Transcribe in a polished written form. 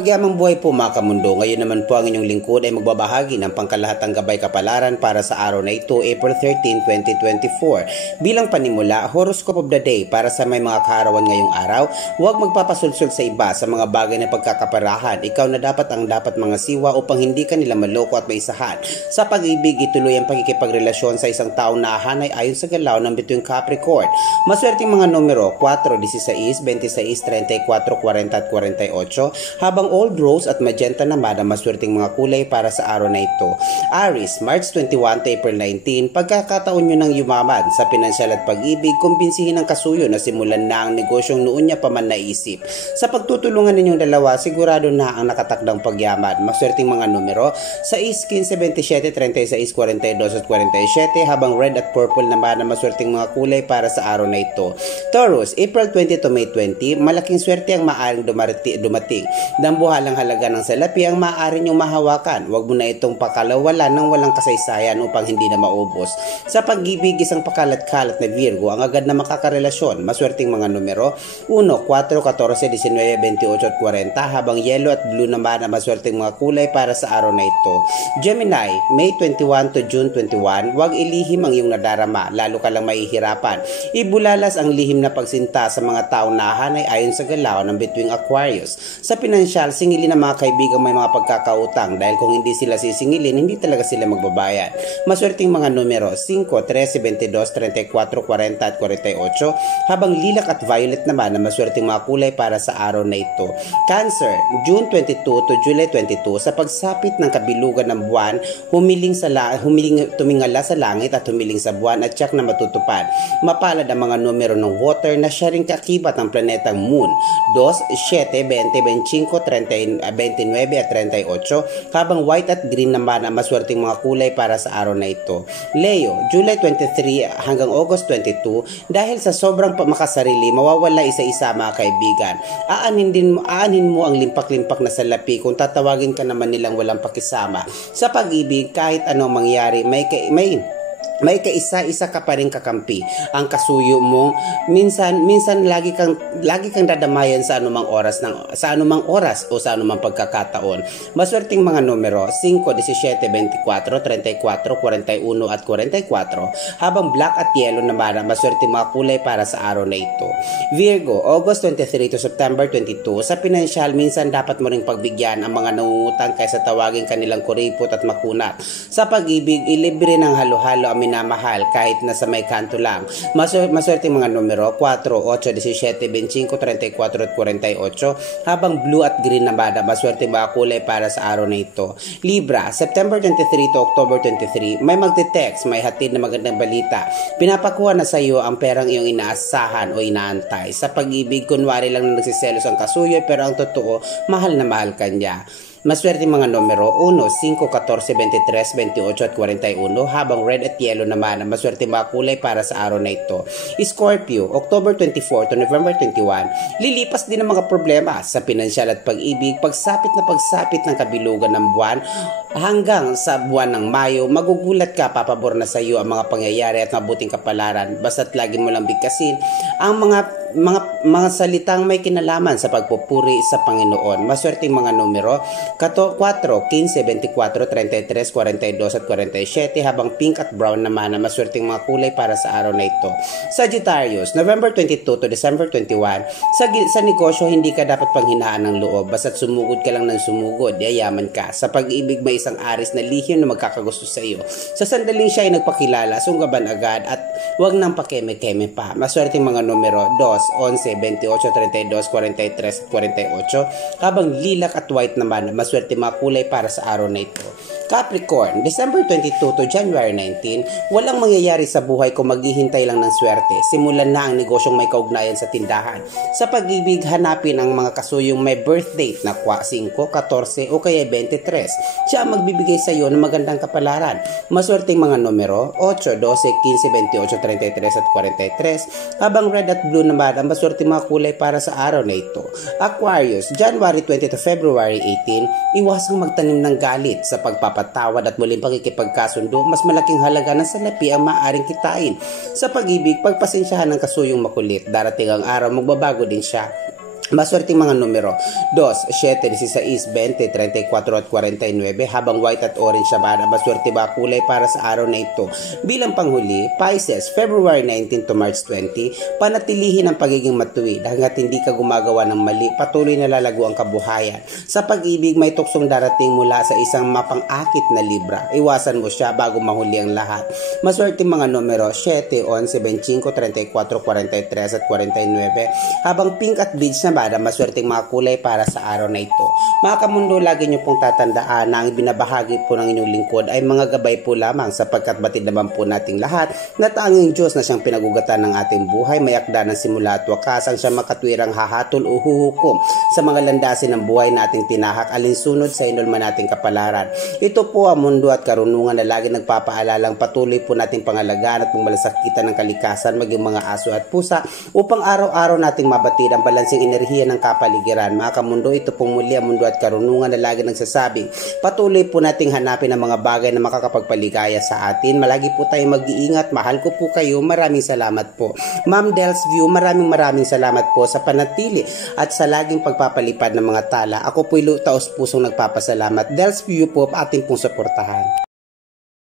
Pagyamang buhay po mga kamundo, ngayon naman po ang inyong lingkod ay magbabahagi ng pangkalahatang gabay kapalaran para sa araw na ito, April 13, 2024. Bilang panimula, horoscope of the day para sa may mga kaarawan ngayong araw, huwag magpapasulsul sa iba sa mga bagay na pagkakaparahan. Ikaw na dapat mga siwa upang hindi ka nila maloko at maisahan. Sa pag-ibig, ituloy ang pakikipagrelasyon sa isang taong naahanay ayon sa galaw ng bituing Capricorn. Maswerteng mga numero 4, 16, 26, 34, 40 at 48, habang Old Rose at Magenta naman ang maswerteng mga kulay para sa araw na ito. Aries, March 21 to April 19, pagkakataon nyo ng yumaman sa pinansyal at pag-ibig, kumbinsihin ng kasuyo na simulan na ang negosyong noon niya pa man naisip. Sa pagtutulungan ninyong dalawa, sigurado na ang nakatakdang pagyaman. Maswerteng mga numero 6, 15, 27, 36, 42 at 47, habang red at purple naman ang maswerteng mga kulay para sa araw na ito. Taurus, April 20 to May 20, malaking swerte ang maaaring dumating. Dambuhalang halaga ng salapi ang maaari niyong mahawakan. Huwag mo na itong pakalawalan ng walang kasaysayan upang hindi na maubos. Sa pag-ibig, isang pakalat-kalat na Virgo ang agad na makakarelasyon. Maswerteng mga numero 1, 4, 14, 19, 28 at 40, habang yellow at blue naman ang maswerteng mga kulay para sa araw na ito. Gemini, May 21 to June 21, huwag ilihim ang iyong nadarama, lalo ka lang mahihirapan. Ibulalas ang lihim na pagsinta sa mga taong nahanay ayon sa galaw ng bituing Aquarius. Sa pinansyal, singilin ng mga kaibigan may mga pagkakautang dahil kung hindi sila sisingilin, hindi talaga sila magbabayad. Maswerteng mga numero 5, 13, 22, 34, 40 at 48, habang lilac at violet naman ang maswerteng mga kulay para sa araw na ito. Cancer, June 22 to July 22, sa pagsapit ng kabilugan ng buwan, tumingala sa langit at humiling sa buwan at tiyak na matutupad. Mapalad ang mga numero ng water na siya ring kakibat ng planetang Moon, 2, 7, 20, 25, 30, 29 at 38, habang white at green naman ang maswerteng mga kulay para sa araw na ito. Leo, July 23 hanggang August 22, dahil sa sobrang makasarili, mawawala isa-isa mga kaibigan. Aanin mo ang limpak-limpak na salapi kung tatawagin ka naman nilang walang pakisama. Sa pag-ibig, kahit anong mangyari, may kaisa-isa ka pa rin kakampi. Ang kasuyo mo, minsan lagi kang dadamayan sa anumang oras o sa anumang pagkakataon. Maswerteng mga numero 5, 17, 24, 34, 41 at 44, habang black at yellow naman ang maswerteng mga kulay para sa araw na ito. Virgo, August 23 to September 22, sa pinansyal, minsan dapat mo ring pagbigyan ang mga nangungutang kaysa tawagin kanilang kuripot at makunat. Sa pag-ibig, ilibre ng halo-halo ang minamahal kahit nasa may kanto lang. Maswerteng mga numero 4, 8, 17, 25, 34 at 48, habang blue at green naman ang maswerteng mga kulay para sa araw na ito. Libra, September 23 to October 23, may magte-text, may hatid na magandang balita. Pinapakuha na sa iyo ang perang iyong inaasahan o inaantay. Sa pag-ibig, kunwari lang na nagsiselos ang kasuyo, pero ang totoo, mahal na mahal ka niya. Maswerte mga numero 1, 5, 14, 23, 28 at 41, habang red at yellow naman ang maswerte mga kulay para sa araw na ito. Scorpio, October 24 to November 21, lilipas din ang mga problema sa pinansyal at pag-ibig. Pagsapit ng kabilugan ng buwan hanggang sa buwan ng Mayo, magugulat ka, papabor na sa iyo ang mga pangyayari at mabuting kapalaran. Basta't lagi mo lang bigkasin ang mga salitang may kinalaman sa pagpupuri sa Panginoon. Maswerteng mga numero 4, 15, 24, 33, 42 at 47, habang pink at brown naman ang maswerteng mga kulay para sa araw na ito. Sagittarius, November 22 to December 21, sa negosyo hindi ka dapat panghinaan ng loob. Basta't sumugod ka lang ng sumugod, yayaman ka. Sa pag-ibig, may isang Aries na lihim na magkakagusto sa iyo. Sa sandaling siya ay nagpakilala, sunggaban agad at huwag nang pakeme-keme pa. Maswerteng mga numero 2, 11, 28, 32, 43 at 48, habang lilac at white naman maswerte mga kulay para sa araw na ito. Capricorn, December 22 to January 19, walang mangyayari sa buhay kung maghihintay lang ng swerte. Simulan na ang negosyong may kaugnayan sa tindahan. Sa pag-ibig, hanapin ang mga kasuyong may birth date na 5, 14 o kaya 23. Siya ang magbibigay sa iyo ng magandang kapalaran. Maswerteng mga numero 8, 12, 15, 28, 33 at 43, habang red at blue naman ang maswerteng mga kulay para sa araw na ito. Aquarius, January 20 to February 18, iwasang magtanim ng galit. Sa pagpapatawad at muling pakikipagkasundo, mas malaking halaga ng salapi ang maaaring kitain. Sa pag-ibig, pagpasensyahan ng kasuyong makulit. Darating ang araw, magbabago din siya. Maswerteng mga numero 2, 7, 16, 20, 34 at 49 habang white at orange naman ang maswerte ba kulay para sa araw na ito. Bilang panghuli, Pisces, February 19 to March 20, panatilihin ang pagiging matuwid hanggat hindi ka gumagawa ng mali, patuloy na lalago ang kabuhayan. Sa pag-ibig, may tuksong darating mula sa isang mapang-akit na libra. Iwasan mo siya bago mahuli ang lahat. Maswerteng mga numero 7, 11, 25, 34, 43 at 49 habang pink at beige na na maswerteng mga kulay para sa araw na ito. Mga kamundo, lagi niyo pong tatandaan na ang binabahagi po ng inyong lingkod ay mga gabay po lamang sapagkat batid naman po nating lahat na tanging Diyos na siyang pinagugatan ng ating buhay may akda ng simula at wakas ang siyang makatwirang hahatol o huhukom sa mga landasin ng buhay nating tinahak alinsunod sa inulman nating kapalaran. Ito po ang mundo at karunungan na lagi nagpapaalalang patuloy po nating pangalagaan at pumalasakitan ng kalikasan maging mga aso at pusa upang araw-araw nating mabatid ang balansing enerhiya ng kapaligiran. Mga kamundo, ito pong muli ang mundo at karunungan na lagi nagsasabing patuloy po nating hanapin ang mga bagay na makakapagpaligaya sa atin. Malagi po tayong mag-iingat. Mahal ko po kayo. Maraming salamat po. Ma'am Del's View, maraming salamat po sa panatili at sa laging pagpapalipad ng mga tala. Ako po'y taos pusong nagpapasalamat. Del's View po ating pong suportahan.